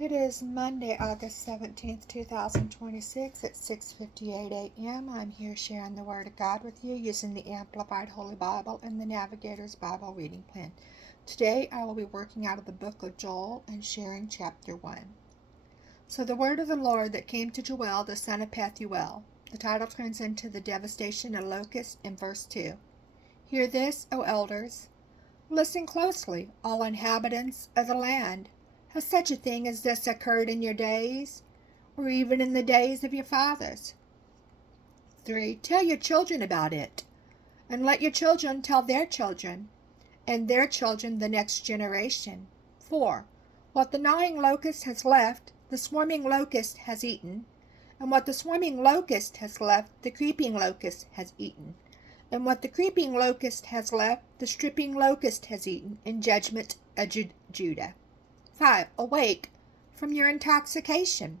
It is Monday, August 17th, 2026 at 6:58 a.m. I'm here sharing the Word of God with you using the Amplified Holy Bible and the Navigator's Bible Reading Plan. Today I will be working out of the book of Joel and sharing chapter 1. So the word of the Lord that came to Joel the son of Pethuel. The title turns into the devastation of locusts in verse 2. Hear this, O elders. Listen closely, all inhabitants of the land. Has such a thing as this occurred in your days, or even in the days of your fathers? 3. Tell your children about it, and let your children tell their children, and their children the next generation. 4. What the gnawing locust has left, the swarming locust has eaten, and what the swarming locust has left, the creeping locust has eaten. And what the creeping locust has left, the stripping locust has eaten, in judgment of Judah. 5. Awake from your intoxication,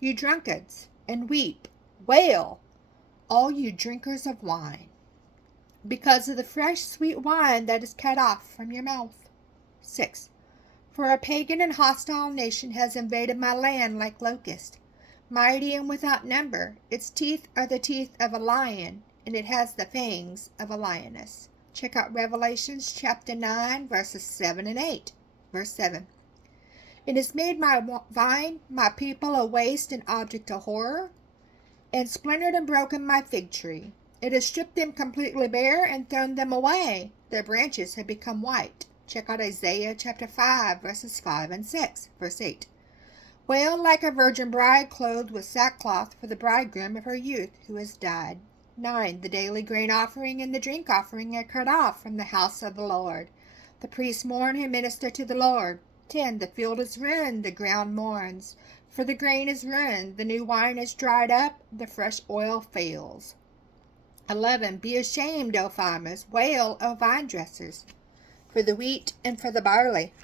you drunkards, and weep, wail, all you drinkers of wine, because of the fresh sweet wine that is cut off from your mouth. 6. For a pagan and hostile nation has invaded my land like locust, mighty and without number. Its teeth are the teeth of a lion, and it has the fangs of a lioness. Check out Revelations chapter 9, verses 7 and 8. Verse 7. It has made my vine, my people, a waste and object of horror, and splintered and broken my fig tree. It has stripped them completely bare and thrown them away. Their branches have become white. Check out Isaiah chapter 5, verses 5 and 6. Verse 8. Wail like a virgin bride clothed with sackcloth for the bridegroom of her youth who has died. 9. The daily grain offering and the drink offering are cut off from the house of the Lord. The priests mourn who minister to the Lord. 10. The field is ruined, the ground mourns, for the grain is ruined, the new wine is dried up, the fresh oil fails. 11. Be ashamed, O farmers, wail, O vine dressers, for the wheat and for the barley,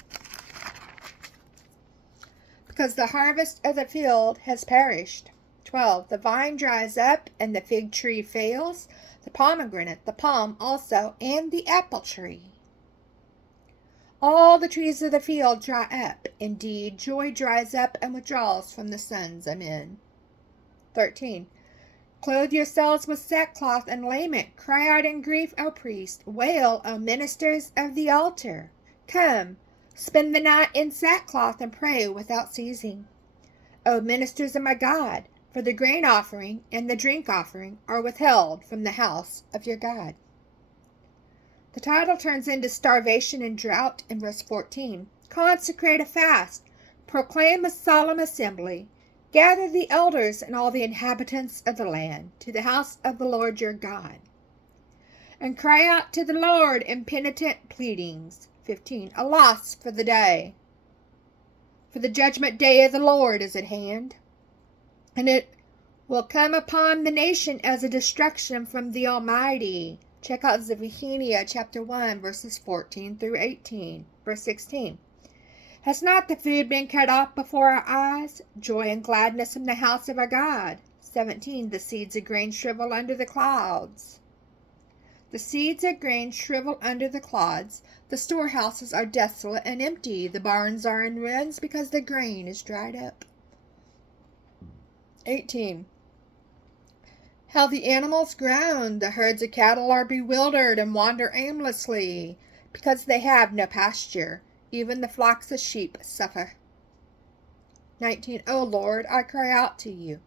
because the harvest of the field has perished. 12. The vine dries up, and the fig tree fails, the pomegranate, the palm also, and the apple tree. All the trees of the field dry up. Indeed, joy dries up and withdraws from the sons of men. 13. Clothe yourselves with sackcloth and lament. Cry out in grief, O priests. Wail, O ministers of the altar. Come, spend the night in sackcloth and pray without ceasing. O ministers of my God, for the grain offering and the drink offering are withheld from the house of your God. The title turns into starvation and drought in verse 14. Consecrate a fast. Proclaim a solemn assembly. Gather the elders and all the inhabitants of the land to the house of the Lord your God. And cry out to the Lord in penitent pleadings. 15. Alas for the day! For the judgment day of the Lord is at hand. And it will come upon the nation as a destruction from the Almighty. Check out Zephaniah chapter 1, verses 14 through 18. Verse 16. Has not the food been cut off before our eyes? Joy and gladness in the house of our God. 17. The seeds of grain shrivel under the clouds. The seeds of grain shrivel under the clods. The storehouses are desolate and empty. The barns are in ruins because the grain is dried up. 18. How the animals groan, the herds of cattle are bewildered and wander aimlessly, because they have no pasture. Even the flocks of sheep suffer. 19. O Lord, I cry out to you,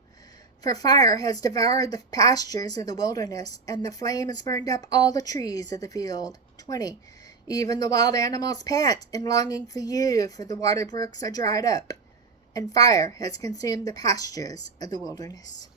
for fire has devoured the pastures of the wilderness, and the flame has burned up all the trees of the field. 20. Even the wild animals pant in longing for you, for the water brooks are dried up, and fire has consumed the pastures of the wilderness.